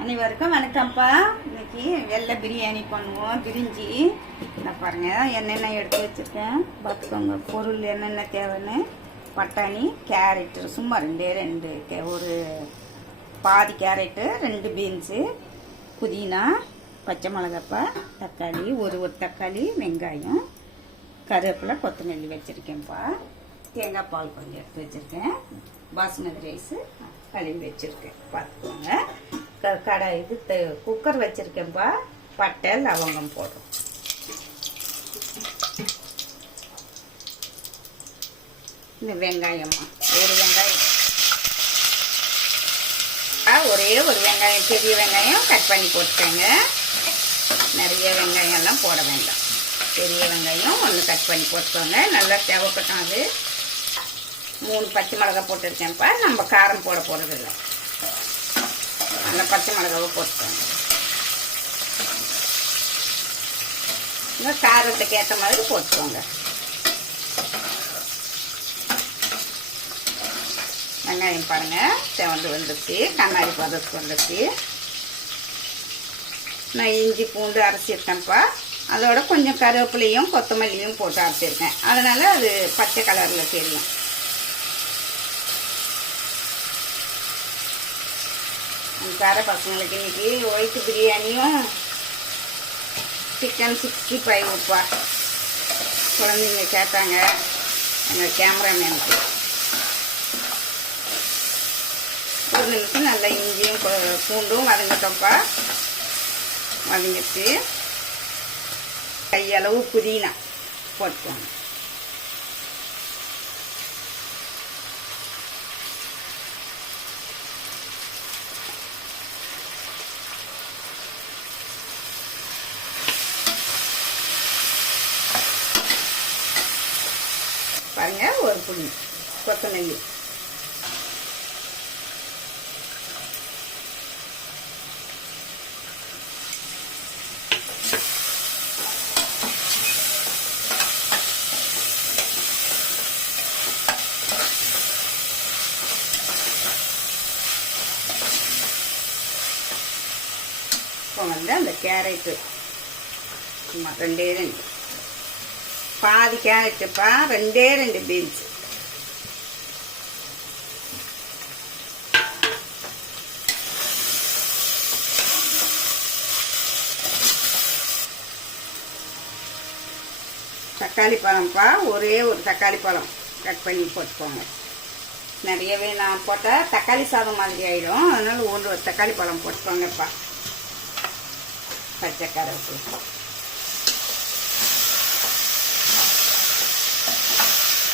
அனைவருக்கும் வணக்கம்ப்பா. இன்னைக்கு வெள்ளை பிரியாணி பண்ணுவோம். பிரிஞ்சி நான் பாருங்கள் என்னென்ன எடுத்து வச்சுருக்கேன் பார்த்துக்கோங்க. பொருள் என்னென்ன தேவைன்னு பட்டாணி, கேரட்டு சும்மா ரெண்டு ஒரு பாதி கேரட்டு, 2 பீன்ஸு, புதினா, பச்சை மிளகாப்பா, தக்காளி ஒரு தக்காளி, வெங்காயம், கருவேப்பிலை, கொத்தமல்லி வச்சுருக்கேன்ப்பா. தேங்காய் பால் கொஞ்சம் எடுத்து வச்சுருக்கேன். பாஸ்மதி ரைஸு கழுவி வச்சுருக்கேன் பார்த்துக்கோங்க. கடாய் குக்கர் வச்சுருக்கேன்ப்பா. பட்டை லவங்கம் போடுறோம். இந்த வெங்காயம்மா ஒரு வெங்காயம், ஒரே ஒரு வெங்காயம், பெரிய வெங்காயம் கட் பண்ணி போட்டுக்கோங்க. நிறைய வெங்காயம்லாம் போட வேண்டாம். பெரிய வெங்காயம் ஒன்று கட் பண்ணி போட்டுக்கோங்க. நல்லா தேவைப்பட்டோம். அது 3 பச்சை மிளகாய் போட்டுருக்கேன்ப்பா. நம்ம காரம் போட போகிறதில்லை. நல்லா பச்சை மிளகாவை போட்டுக்கோங்க. இந்த காரத்துக்கு ஏற்ற மாதிரி போட்டுக்கோங்க. வெங்காயம் பாருங்கள் செவந்து வந்துடுச்சு, கண்ணாடி பதத்துக்கு வந்துடுச்சு. நான் இஞ்சி பூண்டு அரைச்சிருக்கேன்ப்பா. அதோட கொஞ்சம் கருவேப்பிலையும் கொத்தமல்லியும் போட்டு அரைச்சிருக்கேன். அதனால் அது பச்சை கலரில் தெரியும். பேர பசங்களுக்கு இன்னைக்கு ஒயிட் பிரியாணியும் சிக்கன் 65 குழந்தைங்க கேட்டாங்க எங்கள் கேமராமேனுக்கு. ஒரு நிமிஷம் நல்லா இஞ்சியும் பூண்டும் வதங்கட்டோம்ப்பா. வதங்கிட்டு கையளவு புதினா போட்டுக்கோங்க. பாருங்க ஒரு புளி, கொத்தமல்லி, இப்போ வந்து அந்த கேரட்டு சும்மா 2 பாதி கேரட்டுப்பா, 2 பீன்ஸ், தக்காளி பழம்ப்பா. ஒரே ஒரு தக்காளி பழம் கட் பண்ணி போட்டுக்கோங்க. நிறையவே நான் போட்டால் தக்காளி சாதம் மாதிரி ஆகிடும். அதனால ஒரு தக்காளி பழம் போட்டுக்கோங்கப்பா. பச்சை கருவேப்பிலை,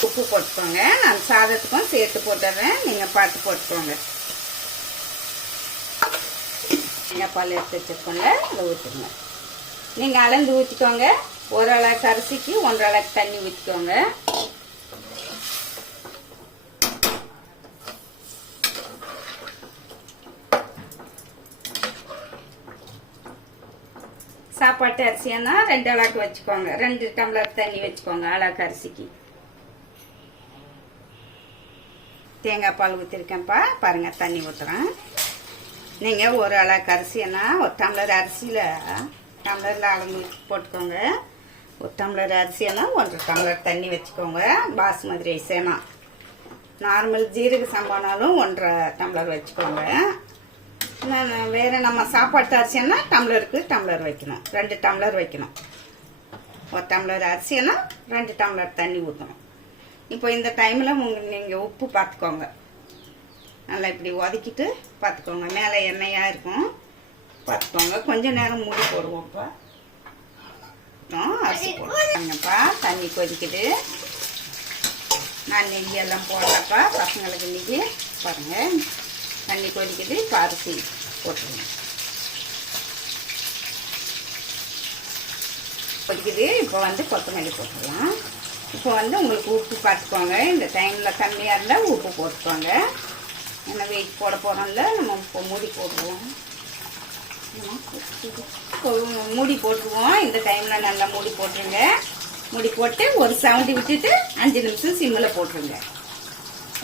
உப்பு போட்டுக்கோங்க. நான் சாதத்துக்கும் சேர்த்து போட்டுறேன், நீங்கள் பார்த்து போட்டுக்கோங்க. தேங்காய் பால் எடுத்து வச்சுக்கோங்க, அதை ஊற்றுங்க. நீங்கள் அளந்து ஊற்றிக்கோங்க. 1 அளவுக்கு அரிசிக்கு 1 அளவுக்கு தண்ணி ஊற்றிக்கோங்க. சாப்பாட்டு அரிசியானா 2 அளவுக்கு வச்சுக்கோங்க. 2 டம்ளர் தண்ணி வச்சுக்கோங்க அளவுக்கு அரிசிக்கு. தேங்காய் பால் ஊற்றிருக்கேன்ப்பா. பாருங்கள் தண்ணி ஊற்றுறேன். நீங்கள் 1 அளவுக்கு அரிசினா 1 டம்ளர் அரிசியில் டம்ளரில் அளந்து போட்டுக்கோங்க. 1 டம்ளர் அரிசினா 1 டம்ளர் தண்ணி வச்சுக்கோங்க. பாஸ்மதி ரைஸ்னா நார்மல் ஜீரக சம்பானாலும் 1 டம்ளர் வச்சுக்கோங்க. நான் வேறு நம்ம சாப்பாட்டு அரிசினா டம்ளருக்கு டம்ளர் வைக்கணும். 2 டம்ளர் வைக்கணும். 1 டம்ளர் அரிசினா 2 டம்ளர் தண்ணி ஊற்றணும். இப்போ இந்த டைமில் நீங்கள் உப்பு பார்த்துக்கோங்க. நல்லா இப்படி ஒதுக்கிட்டு பார்த்துக்கோங்க. மேலே எண்ணெயாக இருக்கும் பார்த்துக்கோங்க. கொஞ்சம் நேரம் மூடி போடுவோம்ப்பா. அரிசி போடுவாங்கப்பா. தண்ணி கொதிக்குது. நான் நெய்யெல்லாம் போடலப்பா பசங்களுக்கு இன்னைக்கு. பாருங்கள் தண்ணி கொதிக்குது. இப்போ அரிசி போட்டுருங்க. கொதிக்குது. இப்போ வந்து கொத்தமல்லி போட்டுடலாம். இப்போ வந்து உங்களுக்கு உப்பு பார்த்துக்கோங்க. இந்த டைமில் கம்மியாக இருந்தால் உப்பு போட்டுக்கோங்க. ஏன்னா வெயிட் போட போகிறோம்ல, நம்ம இப்போ மூடி போட்டுருவோம். மூடி போட்டுருவோம். இந்த டைமில் நல்லா மூடி போட்டுருங்க. மூடி போட்டு ஒரு சவுண்டு விட்டுட்டு 5 நிமிஷம் சிம்மில் போட்டுருங்க.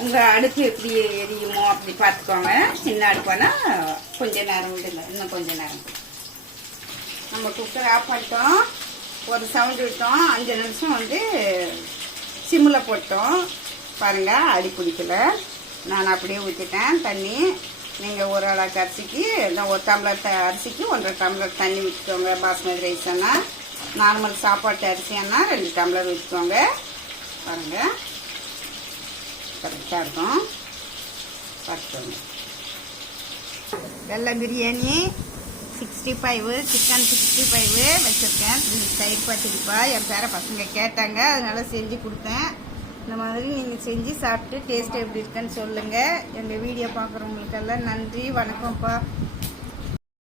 உங்கள் அடுப்பு எப்படி எரியுமோ அப்படி பார்த்துக்கோங்க. சின்ன அடுப்பானா கொஞ்ச நேரம் விடுங்க, இன்னும் கொஞ்ச நேரம். நம்ம குக்கர் ஆஃப் பண்ணிட்டோம், ஒரு சவுண்டு விட்டோம், 5 நிமிஷம் வந்து சிம்மில் போட்டோம். பாருங்கள், அடி பிடிக்கல. நான் அப்படியே ஊற்றிட்டேன் தண்ணி. நீங்கள் ஒரு அளவுக்கு அரிசிக்கு ஒரு டம்ளர் அரிசிக்கு 1.5 டம்ளர் தண்ணி ஊற்றிக்கோங்க. பாஸ்மதி ரைஸ்னா, நார்மல் சாப்பாட்டு அரிசின்னா 2 டம்ளர் ஊற்றிக்கோங்க. பாருங்கள், கரெக்டாக இருக்கும். பார்த்துக்கோங்க. வெள்ளை பிரியாணி 65, சிக்கன் 65 வச்சுருக்கேன். தயிர் பச்சடிப்பா என் பேர பசங்க கேட்டாங்க, அதனால செஞ்சு கொடுத்தேன். இந்த மாதிரி நீங்கள் செஞ்சு சாப்பிட்டு டேஸ்ட் எப்படி இருக்குன்னு சொல்லுங்கள். எங்கள் வீடியோ பார்க்குறவங்களுக்கெல்லாம் நன்றி, வணக்கம்ப்பா.